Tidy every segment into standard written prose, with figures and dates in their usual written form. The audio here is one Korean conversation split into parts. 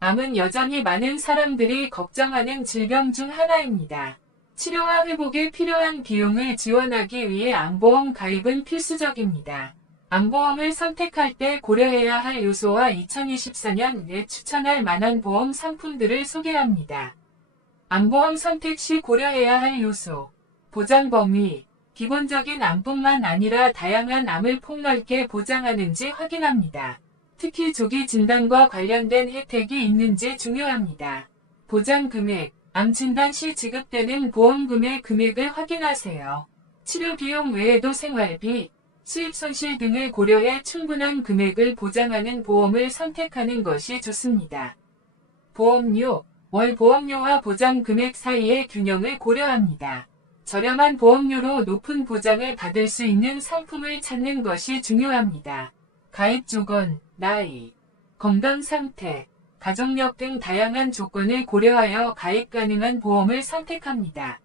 암은 여전히 많은 사람들이 걱정하는 질병 중 하나입니다. 치료와 회복에 필요한 비용을 지원하기 위해 암보험 가입은 필수적입니다. 암보험을 선택할 때 고려해야 할 요소와 2024년에 추천할 만한 보험 상품들을 소개합니다. 암보험 선택 시 고려해야 할 요소. 보장 범위. 기본적인 암뿐만 아니라 다양한 암을 폭넓게 보장하는지 확인합니다. 특히 조기 진단과 관련된 혜택이 있는지 중요합니다. 보장 금액. 암 진단 시 지급되는 보험금의 금액을 확인하세요. 치료 비용 외에도 생활비, 수입 손실 등을 고려해 충분한 금액을 보장하는 보험을 선택하는 것이 좋습니다. 보험료. 월 보험료와 보장 금액 사이의 균형을 고려합니다. 저렴한 보험료로 높은 보장을 받을 수 있는 상품을 찾는 것이 중요합니다. 가입 조건, 나이, 건강 상태, 가족력 등 다양한 조건을 고려하여 가입 가능한 보험을 선택합니다.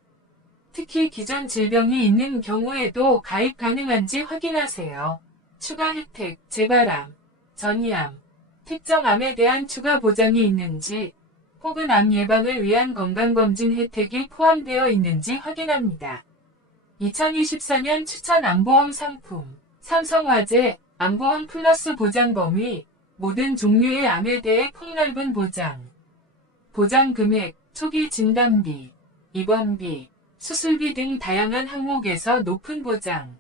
특히 기존 질병이 있는 경우에도 가입 가능한지 확인하세요. 추가 혜택, 재발암, 전이암, 특정 암에 대한 추가 보장이 있는지, 혹은 암 예방을 위한 건강검진 혜택이 포함되어 있는지 확인합니다. 2024년 추천 암보험 상품. 삼성화재, 암보험 플러스 보장 범위. 모든 종류의 암에 대해 폭넓은 보장. 보장 금액, 초기 진단비, 입원비, 수술비 등 다양한 항목에서 높은 보장.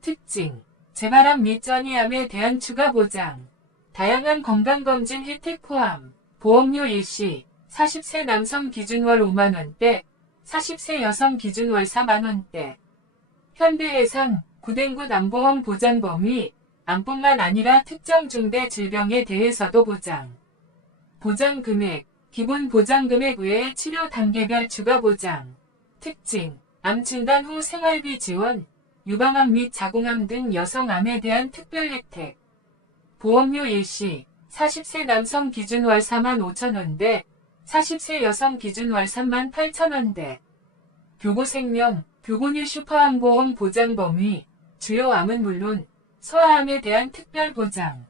특징, 재발암 및 전이암에 대한 추가 보장. 다양한 건강검진 혜택 포함. 보험료 일시, 40세 남성 기준 월 5만원대, 40세 여성 기준 월 4만원대. 현대해상, 구댕굿 암보험 보장 범위. 암뿐만 아니라 특정 중대 질병에 대해서도 보장. 보장 금액, 기본 보장 금액 외에 치료 단계별 추가 보장. 특징, 암 진단 후 생활비 지원, 유방암 및 자궁암 등 여성암에 대한 특별 혜택. 보험료 일시, 40세 남성 기준 월 45,000원대, 40세 여성 기준 월 38,000원대. 교보생명, 교보뉴 슈퍼암보험 보장 범위, 주요 암은 물론 소아암에 대한 특별 보장.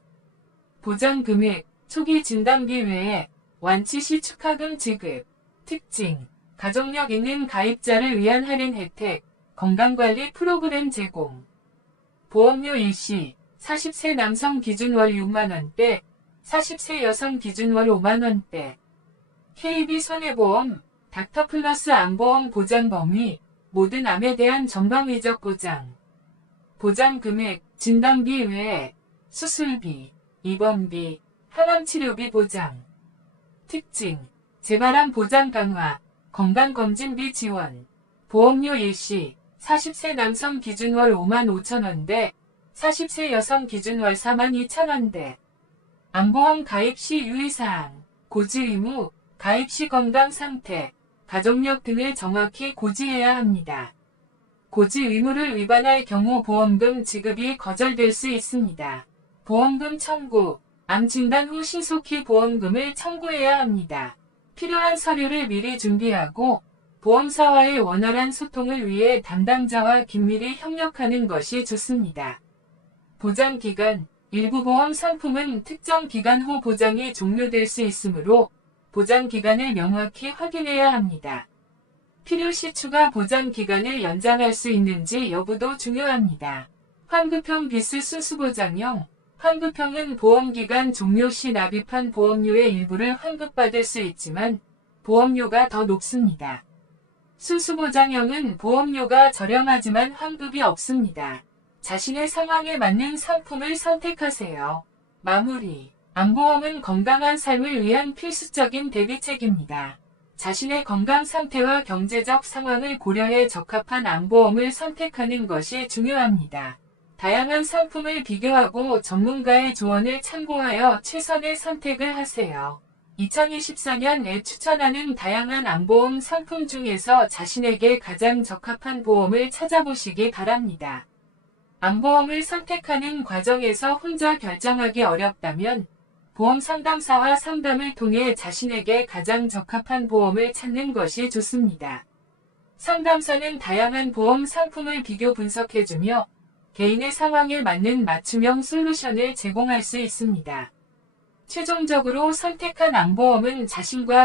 보장 금액, 초기 진단비 외에 완치 시 축하금 지급. 특징, 가족력 있는 가입자를 위한 할인 혜택, 건강관리 프로그램 제공. 보험료 일시, 40세 남성 기준 월 6만원대, 40세 여성 기준 월 5만원대. KB손해보험, 닥터플러스 암보험 보장 범위, 모든 암에 대한 전방위적 보장. 보장 금액, 진단비 외에 수술비, 입원비, 항암치료비 보장. 특징, 재발암 보장 강화, 건강검진비 지원. 보험료 일시, 40세 남성 기준 월 55,000원대, 40세 여성 기준 월 42,000원대. 암보험 가입 시 유의사항, 고지 의무, 가입 시 건강 상태, 가족력 등을 정확히 고지해야 합니다. 고지 의무를 위반할 경우 보험금 지급이 거절될 수 있습니다. 보험금 청구, 암 진단 후 신속히 보험금을 청구해야 합니다. 필요한 서류를 미리 준비하고 보험사와의 원활한 소통을 위해 담당자와 긴밀히 협력하는 것이 좋습니다. 보장기간, 일부 보험 상품은 특정 기간 후 보장이 종료될 수 있으므로 보장기간을 명확히 확인해야 합니다. 필요시 추가 보장기간을 연장할 수 있는지 여부도 중요합니다. 환급형 비스 순수보장형, 환급형은 보험기간 종료 시 납입한 보험료의 일부를 환급받을 수 있지만 보험료가 더 높습니다. 순수보장형은 보험료가 저렴하지만 환급이 없습니다. 자신의 상황에 맞는 상품을 선택하세요. 마무리. 암보험은 건강한 삶을 위한 필수적인 대비책입니다. 자신의 건강 상태와 경제적 상황을 고려해 적합한 암보험을 선택하는 것이 중요합니다. 다양한 상품을 비교하고 전문가의 조언을 참고하여 최선의 선택을 하세요. 2024년에 추천하는 다양한 암보험 상품 중에서 자신에게 가장 적합한 보험을 찾아보시기 바랍니다. 암보험을 선택하는 과정에서 혼자 결정하기 어렵다면 보험 상담사와 상담을 통해 자신에게 가장 적합한 보험을 찾는 것이 좋습니다. 상담사는 다양한 보험 상품을 비교 분석해주며 개인의 상황에 맞는 맞춤형 솔루션을 제공할 수 있습니다. 최종적으로 선택한 앙보험은 자신과